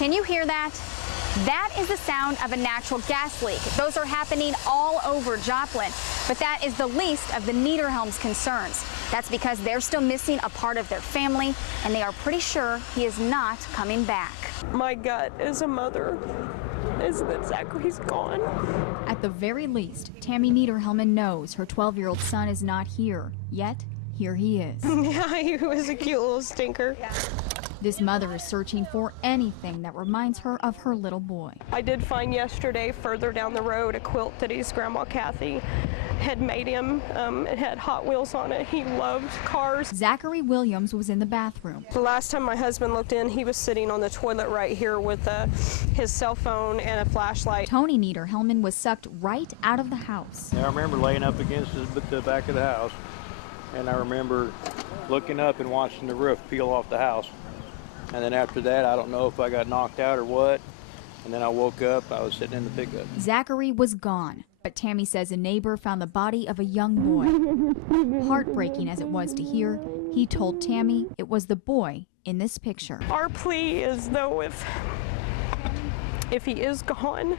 Can you hear that? That is the sound of a natural gas leak. Those are happening all over Joplin, but that is the least of the Niederhelm's concerns. That's because they're still missing a part of their family, and they are pretty sure he is not coming back. My gut as a mother is that Zachary's gone. At the very least, Tammy Niederhelm knows her 12-year-old son is not here, yet here he is. Yeah, he was a cute little stinker. This mother is searching for anything that reminds her of her little boy. I did find yesterday, further down the road, a quilt that his grandma Kathy had made him. It had Hot Wheels on it. He loved cars. Zachary Williams was in the bathroom. The last time my husband looked in, he was sitting on the toilet right here with his cell phone and a flashlight. Tony Niederhelm was sucked right out of the house. I remember laying up against the back of the house, and I remember looking up and watching the roof peel off the house. And then after that, I don't know if I got knocked out or what. And then I woke up, I was sitting in the pickup. Zachary was gone, but Tammy says a neighbor found the body of a young boy. Heartbreaking as it was to hear, he told Tammy it was the boy in this picture. Our plea is, though, if he is gone,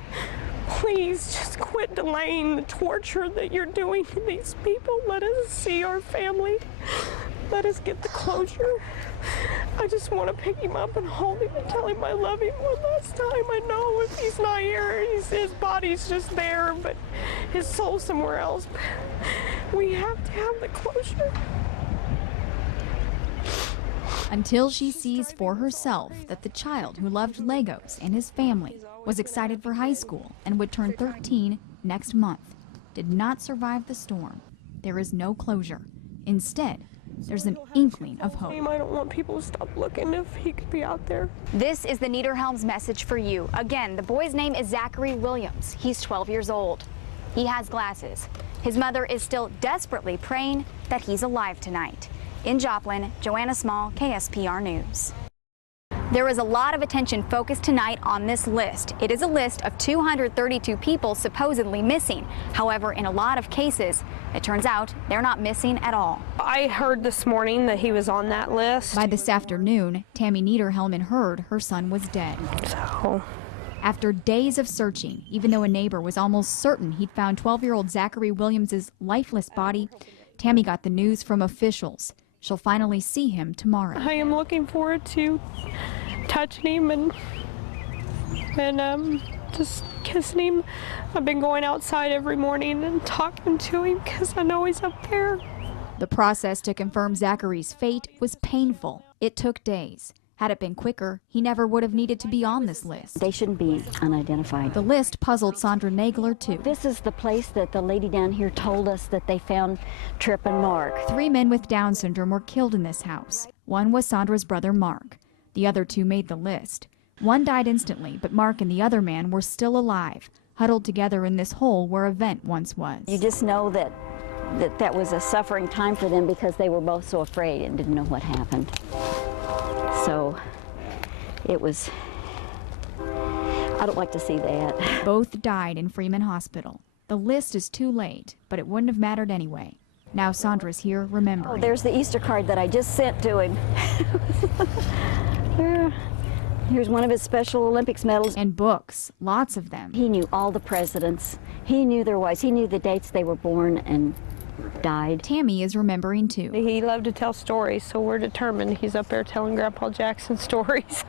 please just quit delaying the torture that you're doing to these people. Let us see our family. Let us get the closure. I just want to pick him up and hold him and tell him I love him one last time. I know if he's not here, his body's just there, but his soul's somewhere else. We have to have the closure. Until she sees for herself that the child who loved Legos and his family, was excited for high school and would turn 13 next month, did not survive the storm. There is no closure. Instead, there's an inkling of hope. I don't want people to stop looking if he could be out there. This is the Niederhelm's message for you. Again, the boy's name is Zachary Williams. He's 12 years old. He has glasses. His mother is still desperately praying that he's alive tonight. In Joplin, Joanna Small, KSPR News. There is a lot of attention focused tonight on this list. It is a list of 232 people supposedly missing. However, in a lot of cases, it turns out they're not missing at all. I heard this morning that he was on that list. By this afternoon, Tammy Niederhelm heard her son was dead. So, after days of searching, even though a neighbor was almost certain he'd found 12-year-old Zachary Williams' lifeless body, Tammy got the news from officials. She'll finally see him tomorrow. I am looking forward to touching him and just kissing him. I've been going outside every morning and talking to him because I know he's up there. The process to confirm Zachary's fate was painful. It took days. Had it been quicker, he never would have needed to be on this list. They shouldn't be unidentified. The list puzzled Sandra Nagler, too. This is the place that the lady down here told us that they found Trip and Mark. 3 men with Down syndrome were killed in this house. One was Sandra's brother, Mark. The other 2 made the list. One died instantly, but Mark and the other man were still alive, huddled together in this hole where a vent once was. You just know that was a suffering time for them because they were both so afraid and didn't know what happened. So it was, I don't like to see that. Both died in Freeman Hospital. The list is too late, but it wouldn't have mattered anyway. Now Sandra's here remembering. Oh, there's the Easter card that I just sent to him. Here's one of his Special Olympics medals. And books, lots of them. He knew all the presidents. He knew their wives. He knew the dates they were born and died. Tammy is remembering too. He loved to tell stories, so we're determined he's up there telling Grandpa Jackson stories.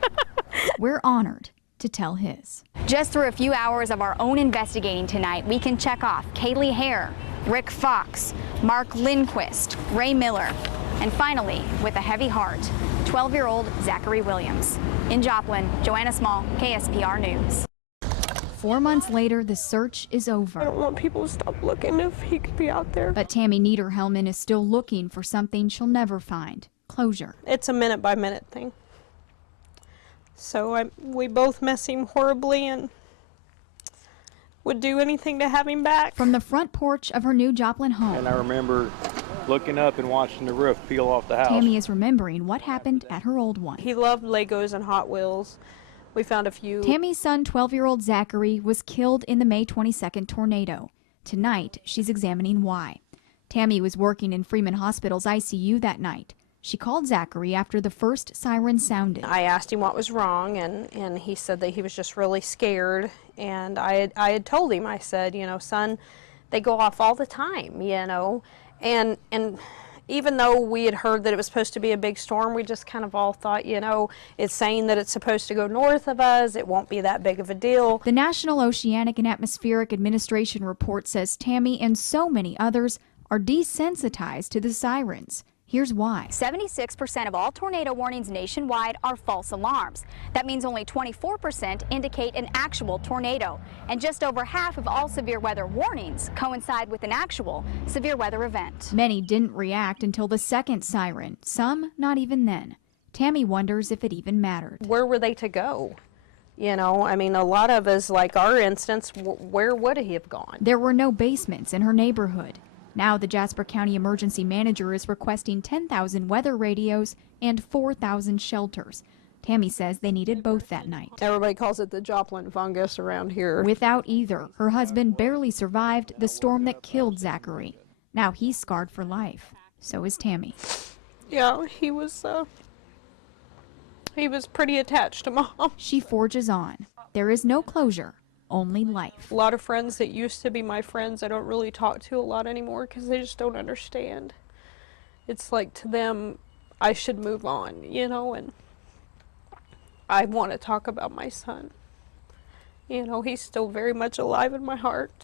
We're honored to tell his. Just through a few hours of our own investigating tonight, we can check off Kaylee Hare, Rick Fox, Mark Lindquist, Ray Miller, and finally, with a heavy heart, 12-year-old Zachary Williams. In Joplin, Joanna Small, KSPR News. 4 months later, the search is I over. don't want people to stop looking if he could be out there. But Tammy Niederhelm is still looking for something she'll never find. Closure. It's a minute-by-minute thing. So we both miss him horribly and would do anything to have him back. From the front porch of her new Joplin home. And I remember looking up and watching the roof peel off the house. Tammy is remembering what happened at her old one. He loved Legos and Hot Wheels. We found a few. Tammy's son, 12-year-old Zachary, was killed in the May 22nd tornado. Tonight, she's examining why. Tammy was working in Freeman Hospital's ICU that night. She called Zachary after the first siren sounded. I asked him what was wrong, and he said that he was just really scared. And I had told him, I said, you know, son, they go off all the time, you know. And even though we had heard that it was supposed to be a big storm, we just kind of all thought, you know, it's saying that it's supposed to go north of us, it won't be that big of a deal. The National Oceanic and Atmospheric Administration report says Tammy and so many others are desensitized to the sirens. Here's why. 76% of all tornado warnings nationwide are false alarms. That means only 24% indicate an actual tornado. And just over half of all severe weather warnings coincide with an actual severe weather event. Many didn't react until the second siren, some not even then. Tammy wonders if it even mattered. Where were they to go? You know, I mean, a lot of us, like our instance, where would he have gone? There were no basements in her neighborhood. Now the Jasper County Emergency Manager is requesting 10,000 weather radios and 4,000 shelters. Tammy says they needed both that night. Everybody calls it the Joplin fungus around here. Without either, her husband barely survived the storm that killed Zachary. Now he's scarred for life. So is Tammy. Yeah, he was pretty attached to Mom. She forges on. There is no closure, only life. A lot of friends that used to be my friends I don't really talk to a lot anymore because they just don't understand. It's like to them, I should move on, you know, and I want to talk about my son. You know, he's still very much alive in my heart.